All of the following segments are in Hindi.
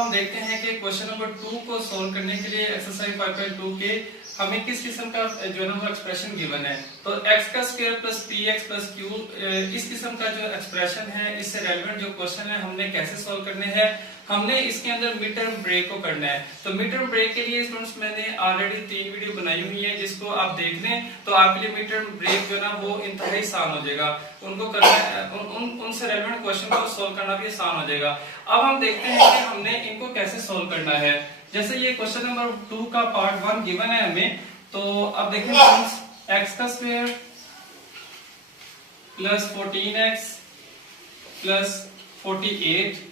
हम देखते हैं कि क्वेश्चन नंबर 2 को सॉल्व करने के लिए एक्सरसाइज 5.2 के हमें किस किस्म का जो है ना वो एक्सप्रेशन गिवन है। तो x का square plus px plus q इस किस्म का जो एक्सप्रेशन है, इससे रेलेवेंट जो क्वेश्चन है हमने कैसे सॉल्व करने हैं। हमने इसके अंदर मिड टर्म ब्रेक को करना है। तो मिड टर्म ब्रेक के लिए स्टूडेंट्स मैंने ऑलरेडी 3 वीडियो बनाई हुई है, जिसको आप देख लें तो आपके लिए मिड टर्म ब्रेक जो है ना वो इंतहाई आसान हो जाएगा। उनको करना उनसे रेलेवेंट क्वेश्चन को सॉल्व करना भी आसान हो जाएगा। अब हम देखते हैं कि हमने इनको कैसे सॉल्व करना है। जैसे ये क्वेश्चन नंबर 2 का पार्ट 1 गिवन है हमें, तो अब देखें फ्रेंड्स, x का स्क्वायर प्लस 14x प्लस 48।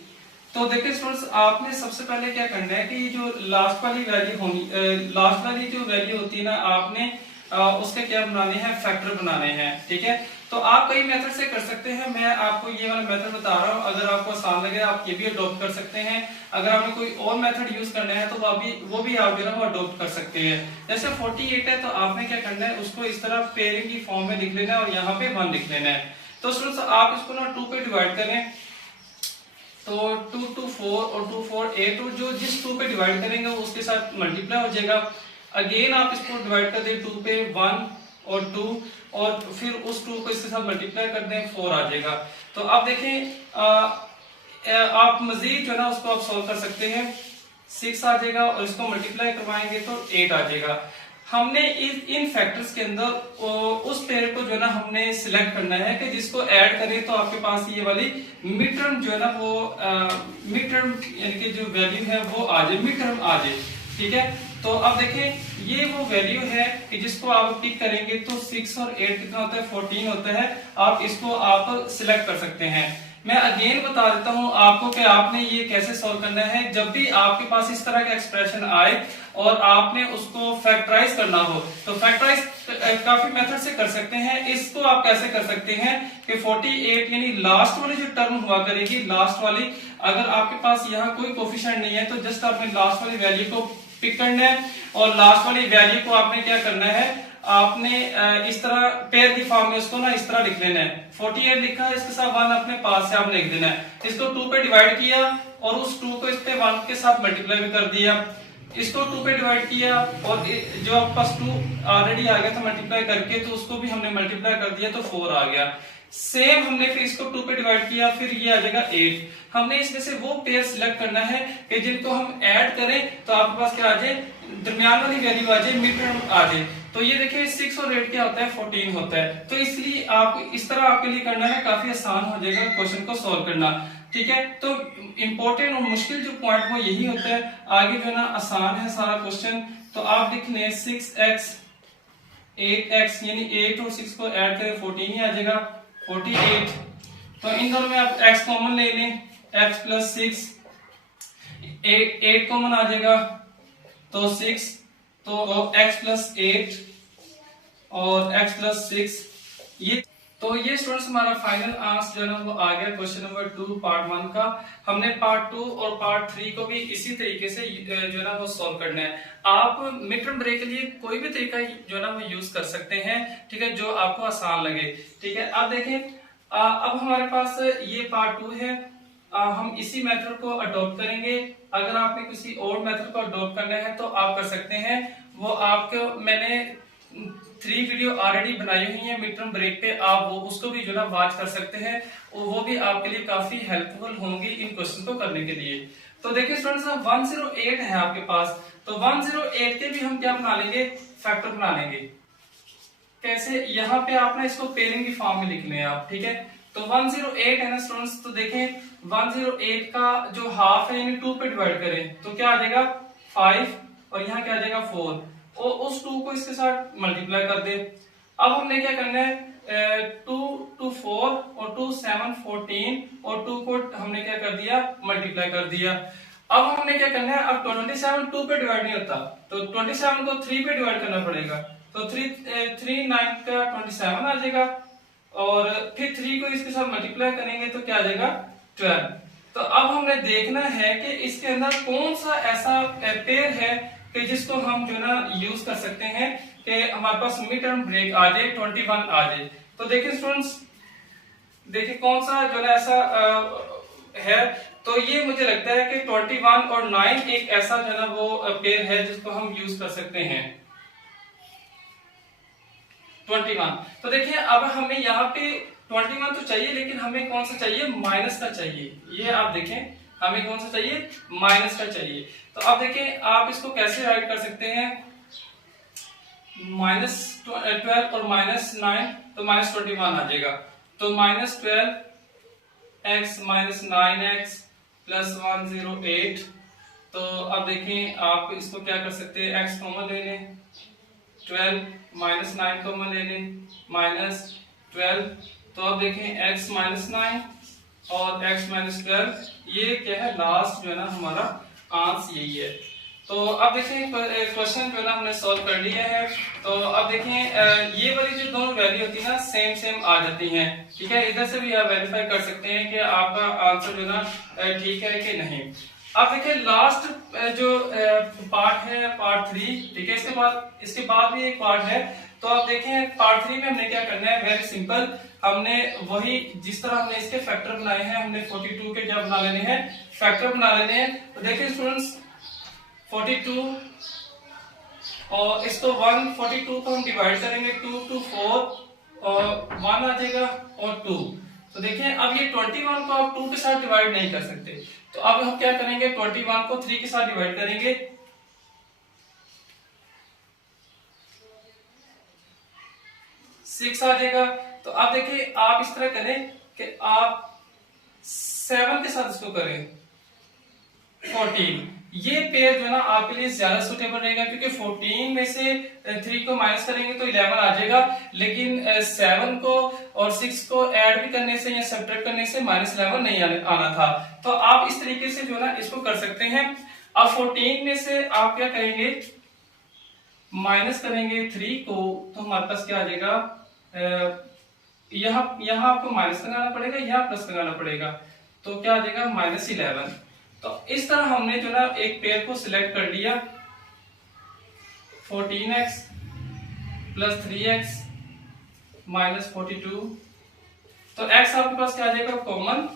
तो देखिए स्टूडेंट्स, आपने सबसे पहले क्या करना है कि जो लास्ट वाली जो वैल्यू होती है ना, आपने उसके क्या बनाने हैं, फैक्टर बनाने हैं। ठीक है, तो आप कई मेथड से कर सकते हैं। मैं आपको ये वाला मेथड बता रहा हूँ, अगर आपको आसान लगे आप ये भी अडॉप्ट कर सकते हैं। अगर आपने कोई और मेथड यूज करना है तो वो भी आप जो है वो अडॉप्ट कर सकते हैं। जैसे 48 है तो आपने क्या करना है, उसको इस तरह पेयरिंग की फॉर्म में लिख लेना है और यहाँ पे 1 लिख लेना है। तो स्टूडेंट्स, आप इसको ना 2 पे डिवाइड करें, तो 2 2 4 और 2 4 8, और जो जिस 2 पे डिवाइड करेंगे वो उसके साथ मल्टीप्लाई हो जाएगा। अगेन आप इसको डिवाइड कर दें 2 पे, 1 और 2, और फिर उस 2 को इसके साथ मल्टीप्लाई कर दें, 4 आ जाएगा। तो अब देखें, आप मजीद जो है ना उसको आप सॉल्व कर सकते हैं। 6 आ जाएगा और इसको मल्टीप्लाई करवाएंगे तो 8 आ जाएगा। हमने इन फैक्टर्स के अंदर उस पेयर को जो है ना हमने सिलेक्ट करना है कि जिसको ऐड करें तो आपके पास ये वाली मिड टर्म जो है ना वो मिड टर्म यानी कि जो वैल्यू है वो आ जाए, मिड टर्म आ जाए। ठीक है, तो अब देखें, ये वो वैल्यू है कि जिसको आप टिक करेंगे तो 6 और 8 कितना होता है, 14 होता है। आप इसको आप सिलेक्ट कर सकते हैं। मैं अगेन बता देता हूं आपको कि आपने ये कैसे सॉल्व करना है। जब भी आपके पास इस तरह का एक्सप्रेशन आए और आपने उसको फैक्टराइज करना हो, तो फैक्टराइज काफी मेथड से कर सकते हैं। इसको आप कैसे कर सकते हैं कि 48 यानी लास्ट वाली जो टर्म हुआ करेगी, लास्ट वाली, अगर आपके पास यहाँ कोई कोफिशिएंट नहीं है तो जस्ट आपने लास्ट वाली वैल्यू को पिक करना है, और लास्ट वाली वैल्यू को आपने क्या करना है, आपने इस तरह पेयर की फॉर्म में उसको ना इस तरह लिख लेना है। 48 लिखा है, इसके साथ 1 अपने पास से आपने लिख देना है। इसको 2 पे डिवाइड किया और उस 2 को इस पे 1 के साथ मल्टीप्लाई भी कर दिया। इसको 2 पे डिवाइड किया और जो आपके पास 2 ऑलरेडी आ गया था मल्टीप्लाई करके, तो उसको भी हमने मल्टीप्लाई कर दिया तो 4 आ गया। सेम हमने फिर इसको 2 पे डिवाइड किया, फिर ये आ जाएगा 8। हमने इसमें से वो पेयर सिलेक्ट करना है कि जिनको हम ऐड करें तो आपके पास क्या आ जाए, दरमियान वाली वैल्यू आ जाए, मिड टर्म आ जाए। तो ये देखिए 6 और 8 क्या होता है, 14 होता है। तो इसलिए आप इस तरह आपके लिए करना है, काफी आसान हो जाएगा क्वेश्चन को सॉल्व करना। ठीक है, तो इंपॉर्टेंट और मुश्किल जो पॉइंट वो यही होता है, आगे जो है ना आसान है सारा क्वेश्चन। तो आप देख लें 6x 8x यानी 8 और 6 को ऐड करें 14 ही आ जाएगा, 48। तो इन दोनों में आप x कॉमन ले लें, x प्लस 6, 8 कॉमन आ जाएगा तो 6, तो x प्लस 8 और x प्लस 6, ये स्टूडेंट्स हमारा फाइनल आंसर जो है ना वो आ गया क्वेश्चन नंबर 2 पार्ट 1 का। हमने पार्ट 2 और पार्ट 3 को भी इसी तरीके से जो है ना वो सॉल्व करना है। आप मिड टर्म ब्रेक के लिए कोई भी तरीका जो है ना वो यूज कर सकते हैं। ठीक है, जो आपको आसान लगे। ठीक है, अब देखें, अब हमारे पास ये पार्ट 2 है, हम इसी मेथड को अडॉप्ट करेंगे। अगर आपने किसी और मेथड को अडॉप्ट करना है तो आप कर सकते हैं। वो आपको मैंने 3 वीडियो ऑलरेडी बनाई हुई है मिड टर्म ब्रेक पे, आप वो उसको भी जो ना वॉच कर सकते हैं, और वो भी आपके लिए काफी हेल्पफुल होंगी इन क्वेश्चन को करने के लिए। तो देखिए स्टूडेंट्स, 108 है आपके पास, तो 108 के भी हम क्या बना लेंगे, फैक्टर बना लेंगे। कैसे, यहाँ पे आप ना इसको पेयरिंग की फॉर्म में लिखने हैं आप। ठीक है, तो 108 है ना स्टूडेंट्स, तो देखें 108 का जो हाफ है यानी 2 पे डिवाइड करें तो क्या आ जाएगा 5, और यहाँ क्या आ जाएगा 4, और उस 2 को इसके साथ मल्टीप्लाई कर दे। अब हमने क्या करना है, 2 2 4 और 2 7 14, और 2 को हमने क्या कर दिया, मल्टीप्लाई कर दिया। अब हमने क्या करना है, अब 27 2 पे डिवाइड नहीं होता, तो 27 को 3 पे डिवाइड करना पड़ेगा। तो 3 9 का 27 आ जाएगा, और फिर 3 को इसके साथ मल्टीप्लाई करेंगे तो क्या आ जाएगा 12। तो अब हमने देखना है कि इसके अंदर कौन सा ऐसा पेयर है कि जिसको हम जो ना यूज कर सकते हैं कि हमारे पास मिड टर्म ब्रेक आ जाए, 21 आ जाए। तो देखिए स्टूडेंट्स, देखिए कौन सा जो ना ऐसा है, तो ये मुझे लगता है कि 21 और 9 एक ऐसा जो है ना वो पेयर है जिसको हम यूज कर सकते हैं। 21, तो देखिए अब हमें यहाँ पे 21 तो चाहिए, लेकिन हमें कौन सा चाहिए, माइनस का चाहिए। ये आप देखें, हमें कौन सा चाहिए, माइनस का चाहिए। तो अब देखें आप इसको कैसे राइट कर सकते हैं, -12 और -9, तो -21 आ जाएगा। तो -12x -9x +108। तो अब देखें आप इसको क्या कर सकते हैं, x कॉमन ले लें, 12 -9 कॉमन ले लें, -12। तो अब देखें x -9 और x -12, ये क्या है, लास्ट जो है ना हमारा आंसर यही है। तो अब देखें क्वेश्चन जो है ना हमने सॉल्व कर लिया है। तो अब देखें ये वाली जो दोनों वैल्यू होती है ना सेम सेम आ जाती हैं, ठीक है। इधर से भी आप वेरीफाई कर सकते हैं कि आपका आंसर जो है ना ठीक है कि नहीं। अब देखिए लास्ट जो पार्ट है, पार्ट 3, ठीक है। इसके बाद भी एक पार्ट है। तो आप देखें पार्ट 3 में हमने क्या करना है, वेरी सिंपल, हमने वही जिस तरह हमने इसके फैक्टर बनाए हैं, हमने 42 के क्या बना लेने हैं, फैक्टर बना लेने हैं। तो देखिए स्टूडेंट्स 42 और इसको 142 को हम डिवाइड करेंगे 2 to 4 और 1 आ जाएगा और 2। तो देखिए अब ये 21 को आप 2 के साथ डिवाइड नहीं कर सकते, तो अब हम क्या करेंगे, 21 को 3 के साथ डिवाइड करेंगे, 6 आ जाएगा। तो अब देखिए आप इस तरह करें कि आप 7 के साथ इसको करें 14। ये पेयर जो है ना आपके लिए ज्यादा सुटेबल रहेगा, क्योंकि 14 में से 3 को माइनस करेंगे तो 11 आ जाएगा, लेकिन 7 को और 6 को ऐड भी करने से या सब्ट्रैक्ट करने से -11 नहीं आना था। तो आप इस तरीके से जो है ना इसको कर सकते हैं। अब 14 में से आप क्या करेंगे, माइनस करेंगे 3 को, तो हमारे पास क्या आ जाएगा, यहाँ आपको माइनस लगाना पड़ेगा, यहाँ प्लस लगाना पड़ेगा, तो क्या आ जाएगा, -11। तो इस तरह हमने जो ना एक पेयर को सिलेक्ट कर लिया, 14x + 3x -42। तो x आपके पास क्या आ जाएगा, कॉमन,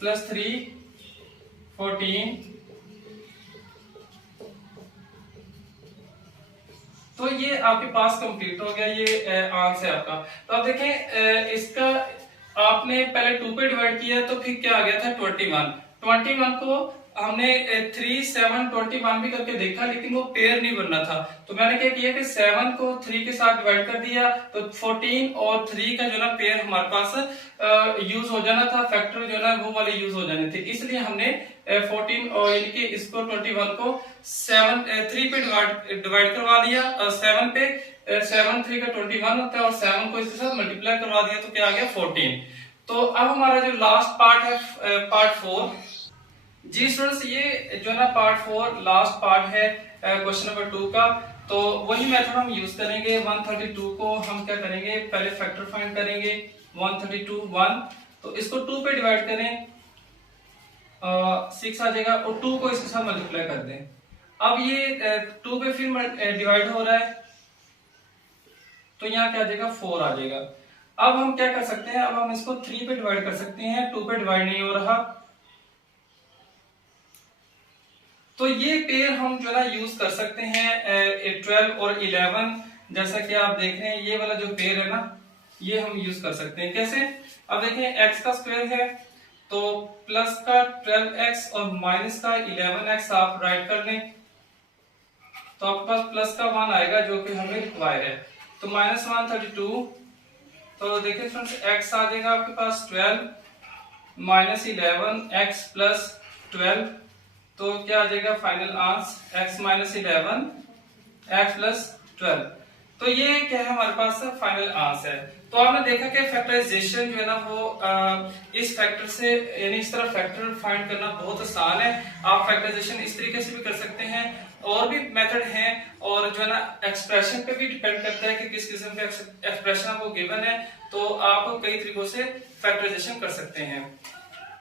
+3 14। तो ये आपके पास कंप्लीट हो गया, ये आंसर है आपका। तो आप देखें इसका आपने पहले 2 पे डिवाइड किया, तो फिर क्या आ गया था, 21 को हमने 3 7 21 भी करके देखा, लेकिन वो पेयर नहीं बनना था। तो मैंने क्या किया कि 7 को 3 के साथ डिवाइड कर दिया, तो 14 और 3 का जो ना पेयर हमारे पास यूज हो जाना था, फैक्टर जो ना वो वाले यूज हो जाने थे, इसलिए हमने 14 और यानी कि इसको 21 को 3 पे डिवाइड करवा लिया, 7 पे 7 3 का 21 होता है, और 7 को इसके साथ मल्टीप्लाई करवा दिया, तो क्या आ गया, 14। तो अब हमारा जो लास्ट पार्ट है, पार्ट 4 जी स्टूडेंट्स, ये जो ना पार्ट 4 लास्ट पार्ट है क्वेश्चन नंबर 2 का। तो वही मेथड हम यूज करेंगे। 132 को हम क्या करेंगे, पहले फैक्टर फाइंड करेंगे, 132 1, तो इसको 2 पे डिवाइड करें, 6 आ जाएगा, और 2 को इसके साथ मल्टीप्लाई कर दें। अब ये 2 पे फिर डिवाइड हो रहा है, तो यहाँ क्या आ जाएगा, 4 आ जाएगा। अब हम क्या कर सकते हैं, अब हम इसको 3 पे डिवाइड कर सकते हैं, 2 पे डिवाइड नहीं हो रहा, तो ये पेयर हम जो ना यूज कर सकते हैं 12 और 11। जैसा कि आप देख रहे हैं ये वाला जो पेयर है ना, ये हम यूज कर सकते हैं। कैसे, अब देखें x का स्क्वायर है, तो प्लस का 12x और माइनस का 11x आप राइट कर लें, तो आपके पास प्लस का 1 आएगा जो कि हमें रिक्वायर है, तो -132। तो देखिए फ्रेंड्स x आ जाएगा आपके पास 12 -11x + 12, तो क्या आ जाएगा फाइनल आंसर, x -11 x + 12। तो ये क्या है हमारे पास फाइनल आंसर है। तो आपने देखा कि फैक्टराइजेशन जो है ना वो इस फैक्टर से यानी इस तरह फैक्टर फाइंड करना बहुत आसान है। आप फैक्टराइजेशन इस तरीके से भी कर सकते हैं, और भी मेथड हैं, और जो है ना एक्सप्रेशन पे भी डिपेंड करता है कि किस किस्म का एक्सप्रेशन आपको गिवन है, तो आप कई तरीकों से फैक्टराइजेशन कर सकते हैं।